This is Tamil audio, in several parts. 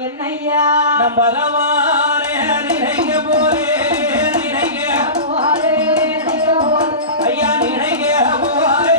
என்னையா நம் பகவானே நினைக்க போரே ஐயா நினைக்க போரே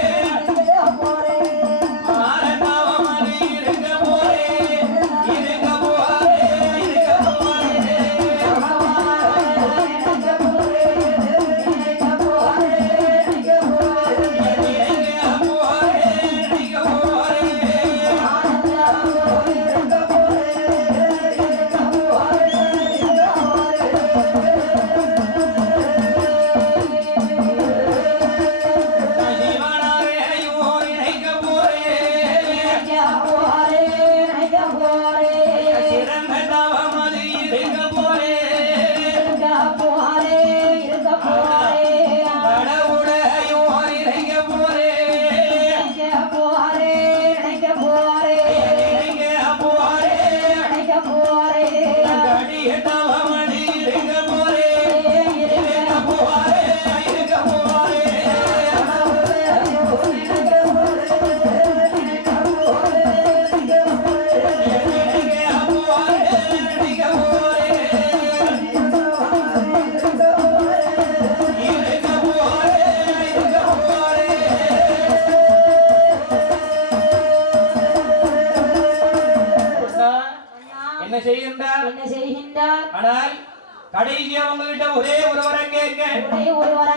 என்ன செய்கின்றார் ஆனால் கடைசியா உங்ககிட்ட ஒரே ஒரு வரம்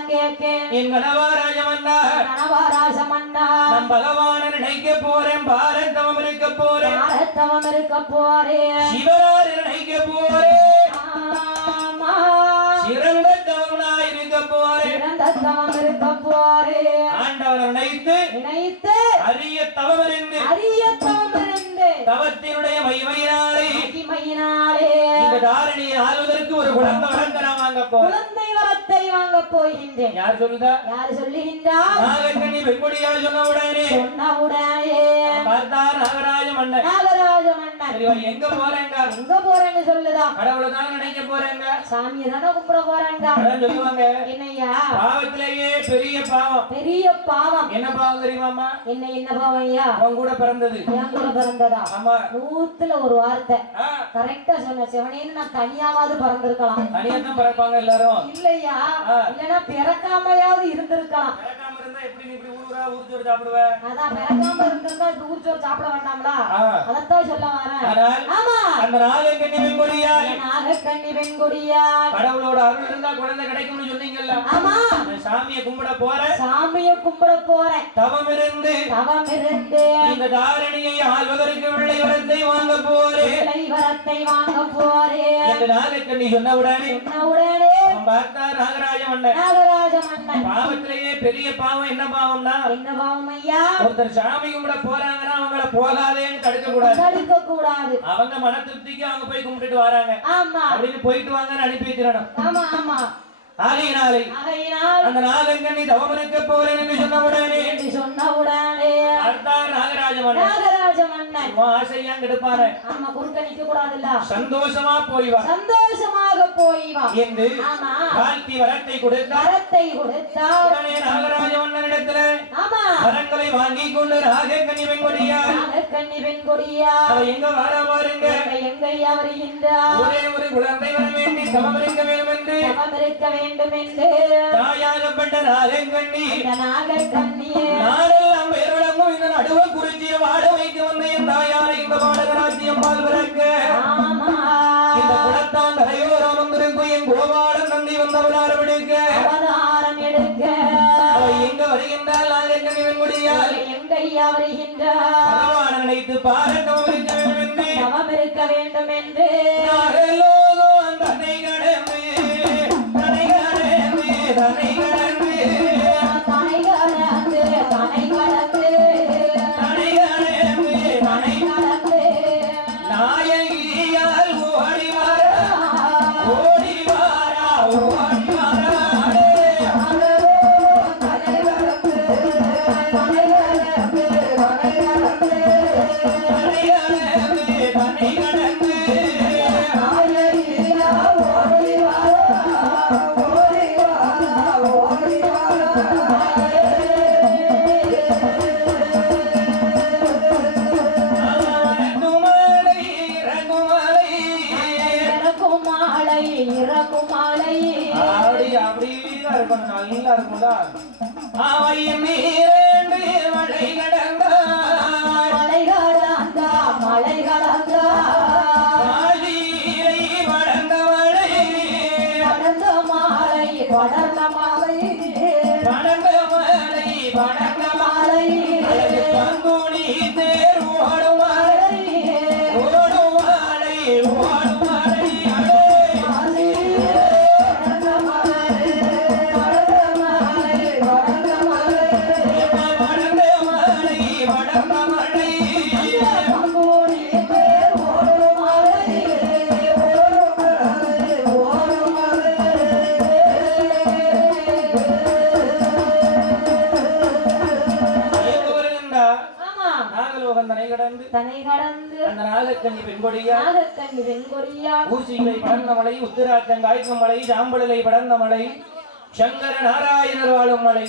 கேட்க என் கணவாராஜ மன்னா நம் பகவான நினைக்க போறேன் பாரதவம் இருக்க போறேன் சிவரார் நினைக்க போறேன் சிறந்த தவனாய் இருக்க போறேன் ஆண்டவர் நினைத்து அரிய தவம் இருந்து தவத்தினுடைய மகிமையினாலே இந்த தாரணியை ஆளுவதற்கு ஒரு குழந்தை வரத்தை வாங்க போகின்றேன் யார் சொல்லுகின்றார் நாகக்கண்ணி வெண்முடியால் சொன்ன உடனே பார்த்தார் நாகராஜ மன்னன் எங்க போறேங்க சொல்லுதா கடவுளை தானே நினைக்க போறேங்க சாமியை தானே கும்பிட போறேங்க சொல்லுவாங்க என்னையா பாவத்திலேயே பெரிய பாவம் என்ன பாவம் தெரியுமாமா என்ன பாவம் ஐயா அவன் கூட பிறந்ததா ஆமா 100ல ஒரு வார்த்தை கரெக்டா சொன்ன சிவனேன்னு நான் தனியாவது பிறந்திருக்கலாம் தனியா தான் பிறப்பாங்க எல்லாரும் இல்லையா இல்லனா பிறக்காமையாவது இருந்திருக்கலாம் பிறக்காம இருந்தா எப்படி நீ இப்படி ஊர்ஜோர் சாப்பிடுவ அதான் பிறக்காம இருந்தா ஊர்ஜோர் சாப்பிட வேண்டாம்ல அதத்தான் சொல்ல வரேன் ஆமா அந்த நாகக்கண்ணி வெண்கொடியா கடவுளோட அருள் இருந்தா குழந்தை கிடைக்கும்னு சொன்னீங்கல்ல ஆமா சாமியை கும்பிட போறேன் தவம் இருந்து இந்த தாரணியை ஆள்வதற்கு வெள்ளை வரத்தை வாங்க போறேன் இந்த நாகக்கண்ணி சொன்ன உடனே பார்த்தார் நாகராஜ மன்னன் பாவத்திலேயே பெரிய பாவம் என்ன பாவம்னா ஐயா ஒருத்தர் சாமி கும்பிட போறாங்கன்னா அவங்கள போகாதேன்னு தடுக்க கூடாது அவங்க மன திருப்திக்கு அவங்க போய் கும்பிட்டுட்டு வராங்க அப்படின்னு போயிட்டு வாங்கன்னு அனுப்பி வச்சிடணும் ஆகையினாலே அந்த நாகக்கண்ணி தவம் இருக்க போறேன் என்று சொன்ன உடனே நாகராஜ மன்னன் ஆசையா கெடுப்பாரு குறுக்க நிக்க கூடாதுல்ல சந்தோஷமாக போய் வா என்று வாழ்த்தி வரத்தை கொடுத்தார் உடனே நாகராஜ மன்னனிடத்துல வரங்களை வாங்கி கொண்டு நாகக்கண்ணி வெண்கொடியா எங்க வர பாருங்க எங்கய்யா வருகின்றார் ஒரே ஒரு குழந்தை வர வேண்டி தவம் இருக்க வேண்டும் என்று தாயாகப்பட்ட நாகக்கண்ணி நாடெல்லாம் பேரழங்கும் இந்த நடுவ குறிச்சிய வாட வைக்க வந்த என் தாயாரை இந்த பாடகராட்சியம் பால் பிறக்க இந்த குளத்தான் தலையோரம் வந்திருக்கும் என் கோபாலன் நந்தி வந்தவளார் எடுக்க எங்க வருகின்றால் நாகக்கண்ணி வெண்முடியால் எங்கய்யா வருகின்றார் நினைத்து பாரதம் இருக்க வேண்டும் என்று தன்னை கடந்து நாயகியால் ஓடி வாரா மாலை இறக்கும் மாலை அப்படிதான் இருக்கணும், நல்லா இருக்கும்டா. அவையும் நீரேண்டு மழை கடந்த மலை கடந்த மலை கடந்த மாலீரை வளர்ந்த மழை படர்ந்த மாலை படர்ந்த மாலை வளர்ந்த மழை வளர்ந்த மாலை பங்குனி தேர் ஓடும் மழை ஓடும் மழை ஓடும் மழை தனை கடந்து அந்த நாகக்கன்னி பெண்கொடியா நாகக்கன்னி வெண்கொடியா ஊசிகளை படர்ந்த மலை உத்திராட்டம் காய்க்கும் மலை சாம்பலிலை படர்ந்த மலை சங்கர நாராயணர் வாழும் மலை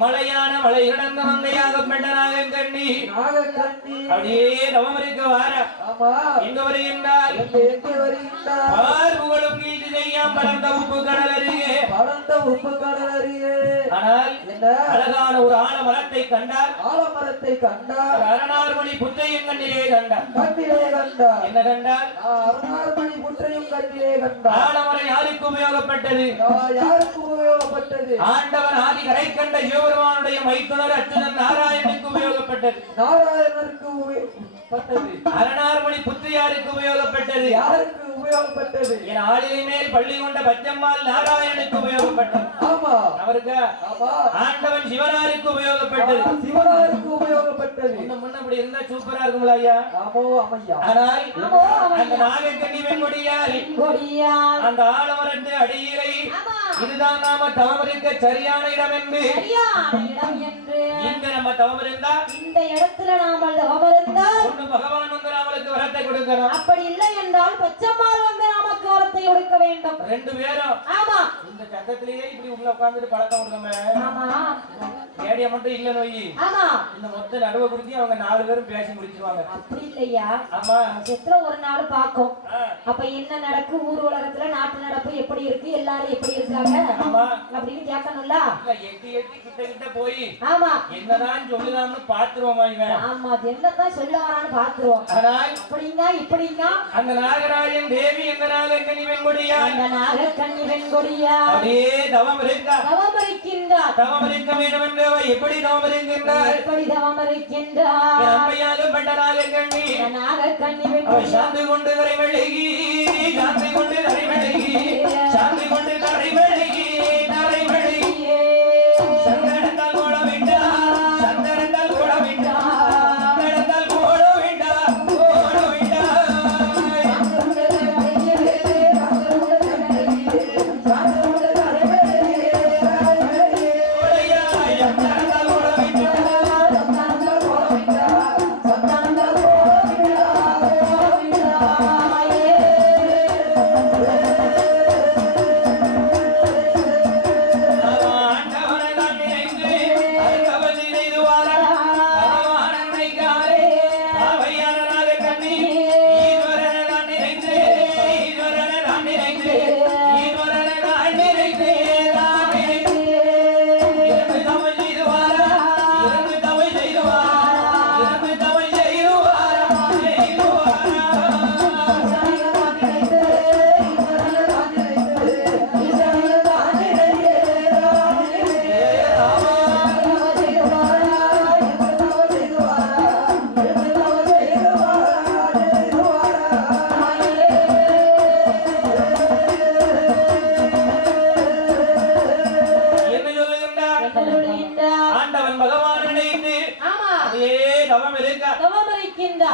மலையான மலை கடந்த மங்கையாக பெற்ற நாகக்கண்ணி அப்படியே தவமரிக்க வார எங்க வருகின்றார் பார்வுகளும் கீழ்ச்சி செய்யாம படர்ந்த உப்பு கடல் அருகே ஆனால் அழகான ஒரு ஆலமரத்தை கண்டார் அரணார்மணி புற்றையும் கண்ணிலே கண்டார் என்ன கண்டார் ஆலமரம் யாருக்கு உபயோகப்பட்டது ஆண்டவன் ஆதி கரை கண்ட சிவபெருமானுடைய மைத்துனர் அச்சுதன் நாராயணனுக்கு உபயோகப்பட்டது அரணார்மணி புற்று யாருக்கு உபயோகப்பட்டது என் ஆளிலை மேல் பள்ளி கொண்ட பச்சம்மாள் நாராயணனுக்கு உபயோகப்பட்டது அவருக்கு ஆண்டவன் சிவனாருக்கு உபயோகப்பட்டது முன்ன இப்படி இருந்தா சூப்பரா இருக்குங்களா ஐயா ஆனால் அந்த நாகக்கன்னி வெண்கொடியார் அந்த ஆலமரத்து அடியிலை இதுதான் நாம தவமரிக்க சரியான இடம் என்று இங்க நம்ம தவம் இருந்தா இந்த இடத்துல நாம தவம் இருந்தால் ஒண்ணு பகவான் வந்து நாமளுக்கு வரத்தை கொடுக்கணும் அப்படி இல்லை என்றால் பச்சைமால் வந்து நமக்கு வரத்தை கொடுக்க வேண்டும் ரெண்டு பேரும் ஆமா இந்த சத்தத்திலேயே இப்படி உள்ள உட்கார்ந்துட்டு பழக்கம் கொடுக்கமே ஆமா ஏடியா மட்டும் இல்ல நோய் ஆமா இந்த மொத்த நடுவை குறிச்சி அவங்க 4 பேரும் பேசி முடிச்சிருவாங்க அப்படி இல்லையா ஆமா எத்தனை ஒரு நாள் பாக்கும் அப்ப என்ன நடக்கு ஊர் உலகத்துல நாட்டு நடப்பு எப்படி இருக்கு எல்லாரும் எப்படி இருக்காங்க அப்படின்னு கேட்கணும்ல எட்டி எட்டி கிட்ட கிட்ட போய் ஆமா என்னதான் சொல்லுதான்னு பாத்துருவோமா இவன் ஆமா என்னதான் சொல்ல வரான்னு பாத்துருவோம் ஆனால் இப்படிங்க அந்த நாகராஜன் தேவி எந்த நாகக்கன்னி வெண்கொடியா அந்த நாகக்கன்னி வெண்கொடியா அப்படியே தவம் இருக்க வேண்டும் என்று எப்படி தவம் இருக்கின்றார் அம்மையாக பட்ட நாகக்கன்னி அவள் சாந்தி கொண்டு கரைமெழுகி சாந்தி கொண்டு கரைமெழுகி சாந்தி கொண்டு கரைமெழுகி நரைமெழுகி சந்தனத்தால் போட வேண்டாம் சந்தனத்தால் போட வேண்டாம் சந்தனத்தால் போட வேண்டாம் போட வேண்டாம்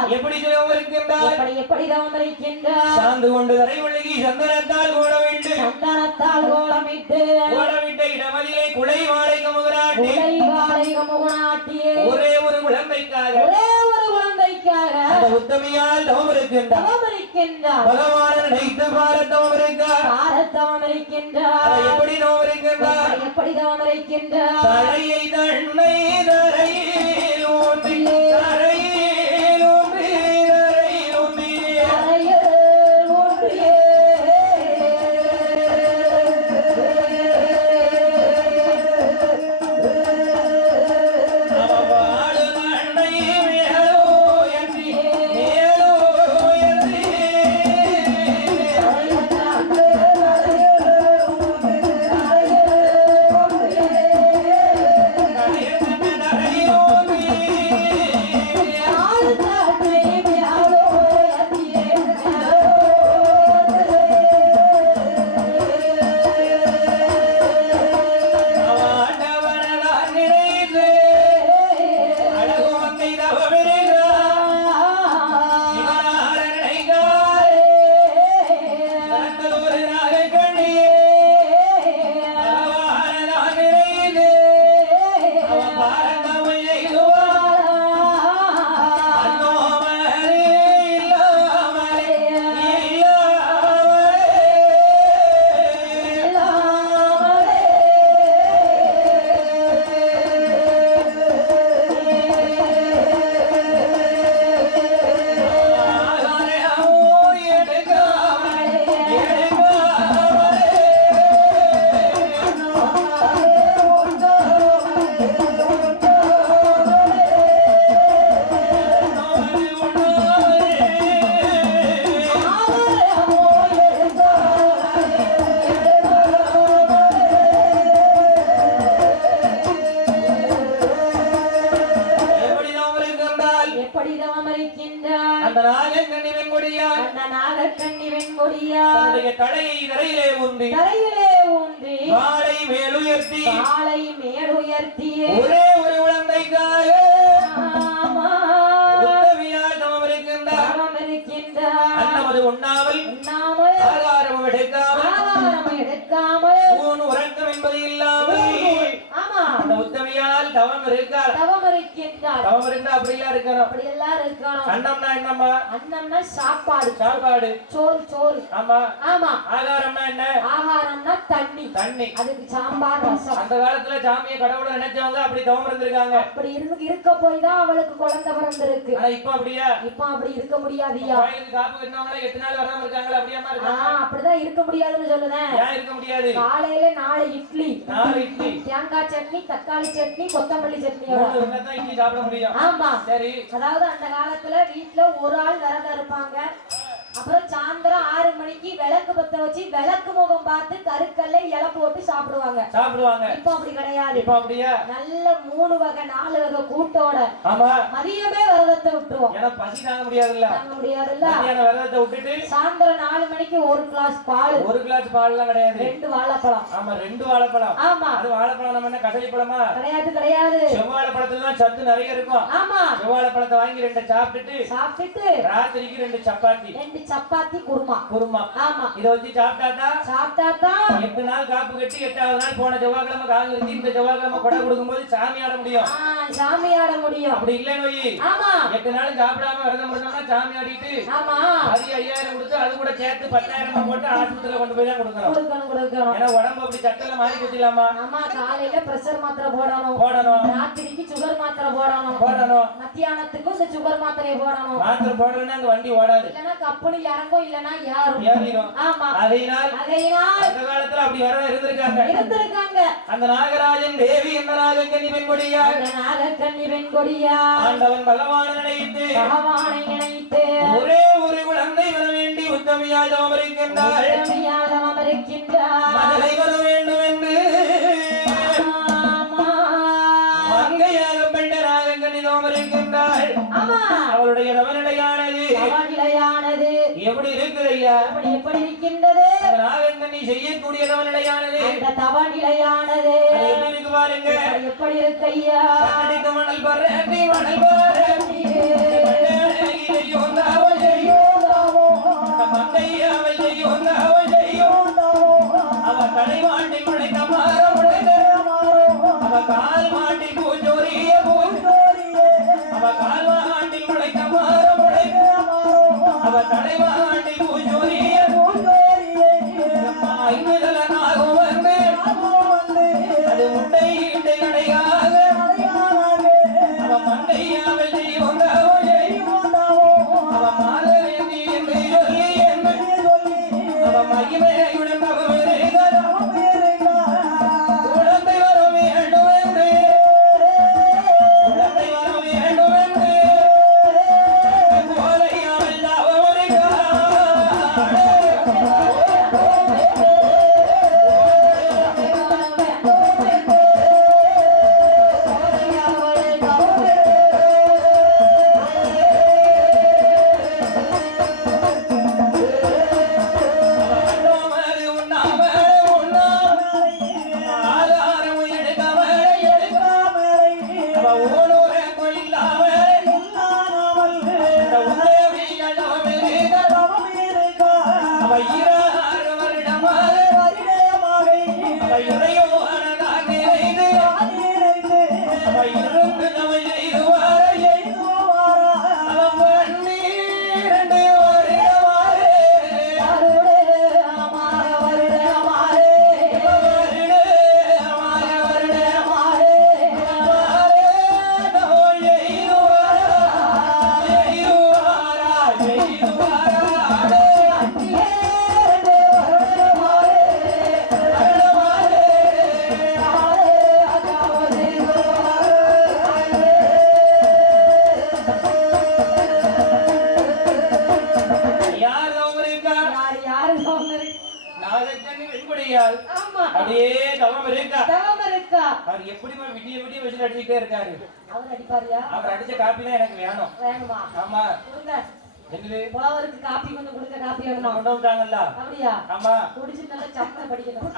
எப்படி சாந்து கொண்டு கரைமெழுகி சந்தனத்தால் கோலமிட்டு இடமதிலை குலை வாழை கமுகனாட்டி ஒரே ஒரு குழந்தைக்காக உத்தமியால் தவம் இருக்கின்றார் பகவான் நினைத்து பாரத்தவம் இருக்கின்றார் எப்படி தவம் இருக்கின்றார் தரையை தன்னை தரையில் ஊன்றி தரையில் ஊன்றி தரையில் ஊன்றி நாகக்கண்ணி வெண்கொடியால் நாகக்கண்ணி வெண்கொடியா தன்னுடைய தலையை தரையிலே ஊன்றி காலை மேலுயர்த்தி ஒரே ஒரு குழந்தைக்காக உத்தமியால் தவம் இருக்கின்றார். அன்னமது உண்ணாமல் ஆகாரம் எடுக்காமல் ஊன் உறக்கம் என்பது இல்லாமல் அந்த உத்தமியால் தவம் இருக்கார். தவம் இருந்தா அப்படியெல்லாம் இருக்கணும். அன்னம்னா என்னம்மா? அன்னம்னா சாப்பாடு சோறு. ஆமா. ஆமா. ஆகாரம்னா என்ன? ஆகாரம்னா தண்ணி. அதுக்கு சாம்பார் ரசம். அந்த காலத்துல சாமியை கடவுளை நினைச்சவங்க அப்படி தவம் இருந்திருக்காங்க. அப்படி இருக்க போய் தான் அவளுக்கு குழந்தை பிறந்திருக்கு. ஆனா இப்ப அப்படியா? இப்ப அப்படி இருக்க முடியாதுயா. கோயிலுக்கு காப்பு கட்டினவங்க 8 நாள் வராம இருக்காங்களா? அப்படியாமா இருக்காங்க? அப்படிதான் இருக்க முடியாதுன்னு சொல்லுதேன். ஏன் இருக்க முடியாது? காலையில 4 இட்லி தேங்காய் சட்னி, தக்காளி சட்னி, கொத்தமல்லி சட்னி தான் இட்லி சாப்பிட முடியும். ஆமா. சரி. அதாவது அந்த காலத்துல வீட்டுல ஒரு ஆள் விரதம் இருப்பாங்க. அப்புறம் சாயந்தரம் 6 மணிக்கு விளக்கு பத்த வச்சு விளக்கு முகம் பார்த்து கருக்கல்ல இலை போட்டு சாப்பிடுவாங்க. இப்ப அப்படி கிடையாது. இப்ப அப்படியா? நல்ல 3 வகை 4 வகை கூட்டோட ஆமா மதியமே விரதத்தை விட்டுருவோம். ஏன்னா பசி தாங்க முடியாதுல்ல. மதியான விரதத்தை விட்டுட்டு சாயந்தரம் 4 மணிக்கு 1 கிளாஸ் பால். 1 கிளாஸ் பால்லாம் கிடையாது. 2 வாழைப்பழம். ஆமா 2 வாழைப்பழம். ஆமா. அது வாழைப்பழம் நம்ம என்ன கதலி பழமா? கிடையாது. செவ்வாழைப்பழத்துல தான் சத்து நிறைய இருக்கும். ஆமா. செவ்வாழைப்பழத்தை வாங்கி 2 சாப்பிட்டுட்டு ராத்திரிக்கு 2 சப்பாத்தி குருமா. ஆமா. இத வச்சு சாப்பிட்டாதா 8 நாள் காப்பு கட்டி 8வது நாள் போன செவ்வாய்க்கிழமை கால் நிறுத்தி இந்த செவ்வாய்க்கிழமை கொடை கொடுக்கும்போது சாமி ஆட முடியும். அப்படி இல்லைன்னு வை. ஆமா. 8 நாள் சாப்பிடாம விரதம் இருந்தோம்னா சாமி ஆடிட்டு ஆமா 5000 கொடுத்து அது கூட சேர்த்து 10000 போட்டு ஆஸ்பத்திரியில கொண்டு போய் தான் கொடுக்கணும். ஏன்னா உடம்பு அப்படி சட்டல மாறி போச்சுலாமா. ஆமா. காலையில பிரஷர் மாத்திரை போடணும். ராத்திரிக்கு சுகர் மாத்திரை போடணும். மத்தியானத்துக்கு இந்த சுகர் மாத்திரையை போடணும். மாத்திரை போடலன்னா அந்த வண்டி ஓடாது. இல்லனா கப்புனு இறங்கும், இல்லனா ஏறும். ஆமா. அதனால் அந்த காலத்துல அப்படி வர இருந்திருக்காங்க. அந்த நாகராஜன் தேவி என்ற நாகக்கன்னி வெண்கொடியா ஆண்டவன் பகவானை நினைத்து ஒரே ஒரு குழந்தை வர வேண்டி உத்தமியால் தவம் இருக்கின்றாள். மகளை வர வேண்டும் என்று மங்கையாக பெண்ட நாகக்கன்னி தவம் இருக்கின்றாள். அவளுடைய தவநிலையானது எப்படி இருக்குது ஐயா? எப்படி இருக்கின்றது? நாகக்கன்னி செய்யக்கூடிய தவநிலையானது எப்படி இருக்கு பாருங்க. எப்படி இருக்கு ஐயா? மணல் பரட்டி அவ தலைவாண்டி முளைத்த மாறம் அவ கால் மாட்டி பூஞ்சோரிய அவ கால்வாண்டி முளைத்த மாறம் அவ தலைவாண்டி பூஞ்சோரிய நாகம் வந்து அது முட்டை அடையாக அவ மண்டையாவில் செய்யும் அவ மாற வேண்டி என்று சொல்லி அவ மகிமையுடன் குழந்தை வர வேண்டும் என்று கோலையாவில் அப்படியே தவம் இருக்கா. அவர் எப்படிமா விடிய வச்சு அடிச்சுட்டே இருக்காரு. அவர் அடிப்பாரியா? அவர் அடிச்ச காப்பி தான் எனக்கு வேணும். வேணுமா? ஆமா. என்னது புலவருக்கு காப்பி கொஞ்சம் கொடுங்க, காப்பி வேணும். கொண்டு வந்துட்டாங்கல்ல. அப்படியா? ஆமா. குடிச்சு நல்லா சப்பன படிக்கணும்.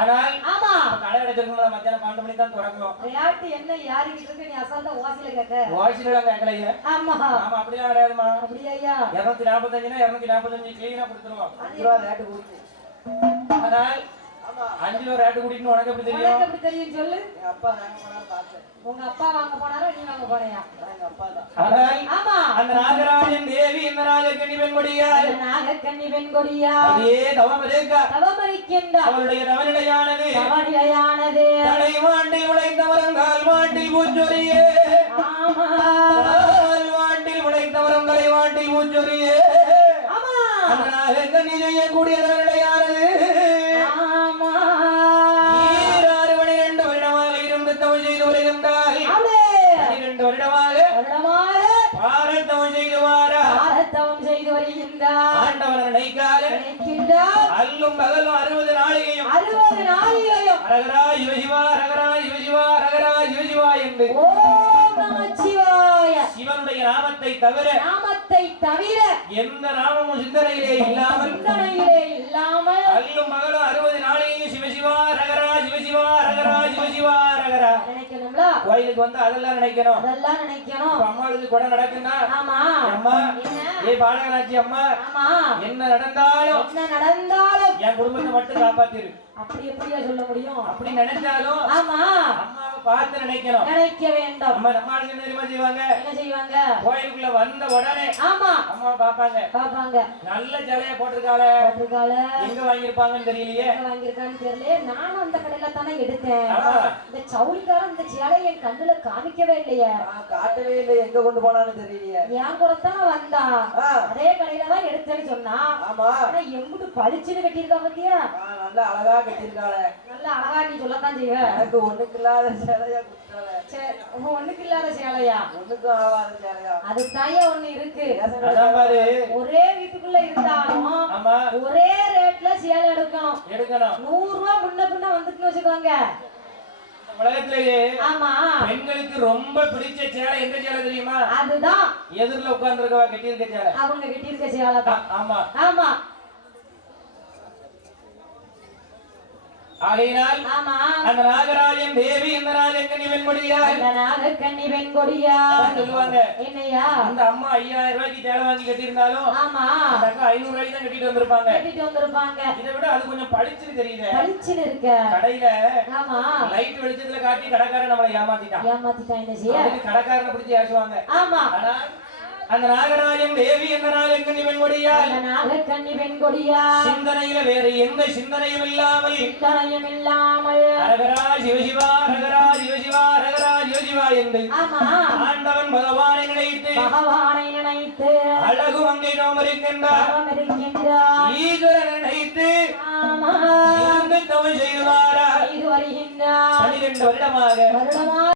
ஆனால் ஆமா. கடை அடைச்சிருக்கோம்ல, மத்தியானம் 12 மணிக்கு தான் திறக்கும். விளையாட்டு என்ன யாருக்கிட்ட இருக்கு, நீ அசால்ட்டா ஓசில கேட்க. வாய்ஸ்ல கேட்கலையே. ஆமா. ஆமா, அப்படிலாம் கிடையாதுமா. அப்படியா ஐயா? 245னா 245 கிளீனா கொடுத்துருவோம். 5 ரூபாய் ரேட் கூட்டி. ஆனால் 5 ரூபாய் ரேட் கூட்டின்னு உனக்கு எப்படி தெரியும்? உனக்கு எப்படி தெரியும் சொல்லு. எங்க அப்பா வாங்க போனாரு பார்த்தேன். உங்க அப்பா வாங்க போனாரா, நீ வாங்க போனியா? எங்க அப்பா தான். ஆனால் ஆமா. அந்த நாகராஜன் தேவி இந்த நாகக்கன்னி பெண்கொடியாள் நாகக்கன்னி பெண்கொடியா அப்படியே தவமரேக்கா தவமரிக்கின்றார். அவளுடைய தவநிலையானது தவநிலையானது தலை மாண்டில் உழைத்தவரும் கால் மாண்டில் பூச்சொரியே. ஆமா. கால் மாண்டில் உழைத்தவரும் தலை மாண்டில் பூச்சொரியே. ஆமா. அந்த நாகக்கன்னி செய்யக்கூடிய தவநிலையானது ஆமா. 12 வருடமாக இருந்து தவம் செய்து வருகின்றார். அப்படியே 12 வருடமாக வருடமாக பாரத்தவம் செய்து வாரா. ஆரத்தவம் செய்து வருகின்றார். ஆண்டவனை நினைக்காத நினைக்கின்றார். அல்லும் பகலும் 60 நாளிகையும் 60 நாளிகையும் அரகரா சிவசிவா ரகரா சிவசிவா ரகரா சிவசிவா என்று ஓம் நமச்சிவாய சிவனுடைய நாமத்தை தவிர நாமத்தை தவிர எந்த நாமமும் சிந்தனையிலே இல்லாமல் சிந்தனையிலே இல்லாமல் அல்லும் பகலும் 60 நாளிகையும் சிவசிவா ரகரா சிவசிவா ரகரா சிவசிவா ரகரா நினைக்கணும்ல. கோயிலுக்கு வந்து அதெல்லாம் நினைக்கணும். அதெல்லாம் நினைக்கணும். இப்ப அம்மாளுக்கு கூட நடக்குன்னா ஆமா. அம்மா என்ன? ஏ பாடகராட்சி அம்மா ஆமா. என்ன நடந்தாலும் என்ன நடந்தாலும் என் குடும்பத்தை மட்டும் காப்பாத்திரு அப்படி எப்படியா சொல்ல முடியும்? அப்படி நினைச்சாலும் ஆமா. அம்மாவை பார்த்து நினைக்கணும். நினைக்க வேண்டும். அம்மா நம்ம ஆளுங்க என்ன தெரியுமா செய்வாங்க? என்ன செய்வாங்க? கோயிலுக்குள்ள வந்த உடனே ஆமா. அம்மாவை பார்ப்பாங்க. பாப்பாங்க. நல்ல ஜலைய போட்டிருக்காளே, போட்டிருக்காள. எங்க வாங்கியிருப்பாங்கன்னு தெரியலையே. எங்க வாங்கியிருக்கான்னு தெரியல. நானும் அந்த கடையில தானே எடுத்தேன். ஆமா. இந்த சவுளிக்காரன் இந்த சேலை என் கண்ணுல காமிக்கவே இல்லையே. நான் காட்டவே இல்லை, எங்க கொண்டு போனான்னு தெரியலையே. என் கூட தானே வந்தா. ஆ, அதே கடையில தான் எடுத்தேன்னு சொன்னா. ஆமா. ஆனா எங்குட்டு பளிச்சுன்னு கட்டியிருக்கா பாத்தியா? நல்லா அழகா கட்டியிருக்காளே. நல்ல அழகா நீ சொல்லத்தான் செய்வ. எனக்கு ஒண்ணுக்கு இல்லாத சேலையா கொடுத்தாளே. சரி, ஒண்ணுக்கு இல்லாத சேலையா? ஒண்ணுக்கும் ஆகாத சேலையா. அது தாயா ஒண்ணு இருக்கு. அதான் பாரு. ஒரே வீட்டுக்குள்ள இருந்தாலும் ஆமா, ஒரே ரேட்ல சேலை எடுக்கணும். எடுக்கணும். 100 ரூபாய் முன்ன பின்ன வந்துட்டுன்னு வச்சுக்கோங்க. இந்த உலகத்திலேயே ஆமா. பெண்களுக்கு ரொம்ப பிடிச்ச சேலை எந்த சேலை தெரியுமா? அதுதான் எதிரில உட்கார்ந்து இருக்கவா கட்டியிருக்க சேலை. அவங்க கட்டியிருக்க சேலை தான். ஆமா. ஆமா. ஆகையினால் ஆமா. அந்த நாகராஜன் தேவி இந்த நாகக்கன்னி பெண்கொடியாள் அந்த நாகக்கன்னி பெண்கொடியா சொல்லுவாங்க. என்னையா? அந்த அம்மா 5000 ரூபாய்க்கு சேலை வாங்கி கட்டியிருந்தாலும் ஆமா. அந்த அக்கா 500 ரூபாய்க்கு தான் கட்டிட்டு வந்திருப்பாங்க. கட்டிட்டு வந்திருப்பாங்க. இதை விட அது கொஞ்சம் பளிச்சுன்னு தெரியுது. பளிச்சுன்னு இருக்க. கடையில ஆமா. லைட் வெளிச்சத்துல காட்டி கடைக்காரன் நம்மளை ஏமாத்திட்டான். ஏமாத்திட்டான். என்ன செய்ய? அதுக்கு கடைக்காரனை பிடிச்சி ஏசுவாங்க. ஆமா. ஆனா அந்த நாகராஜன் தேவி என்ற நாகக்கன்னி பெண்கொடியாள் அந்த நாகக்கன்னி பெண்கொடியா சிந்தனையில வேற எந்த சிந்தனையும் இல்லாமல் சிந்தனையும் இல்லாமல் ரகரா சிவசிவா ரகரா சிவசிவா ரகரா சிவசிவா என்று ஆமா. ஆண்டவன் பகவானை நினைத்து பகவானை நினைத்து அழகு மங்கை நோமரிக்கின்றார். தவம் இருக்கின்றார். ஈஸ்வரனை நினைத்து ஆமா. இருந்து தவம் செய்து வாரார். இது வருகின்றார். 12 வருடமாக வருடமா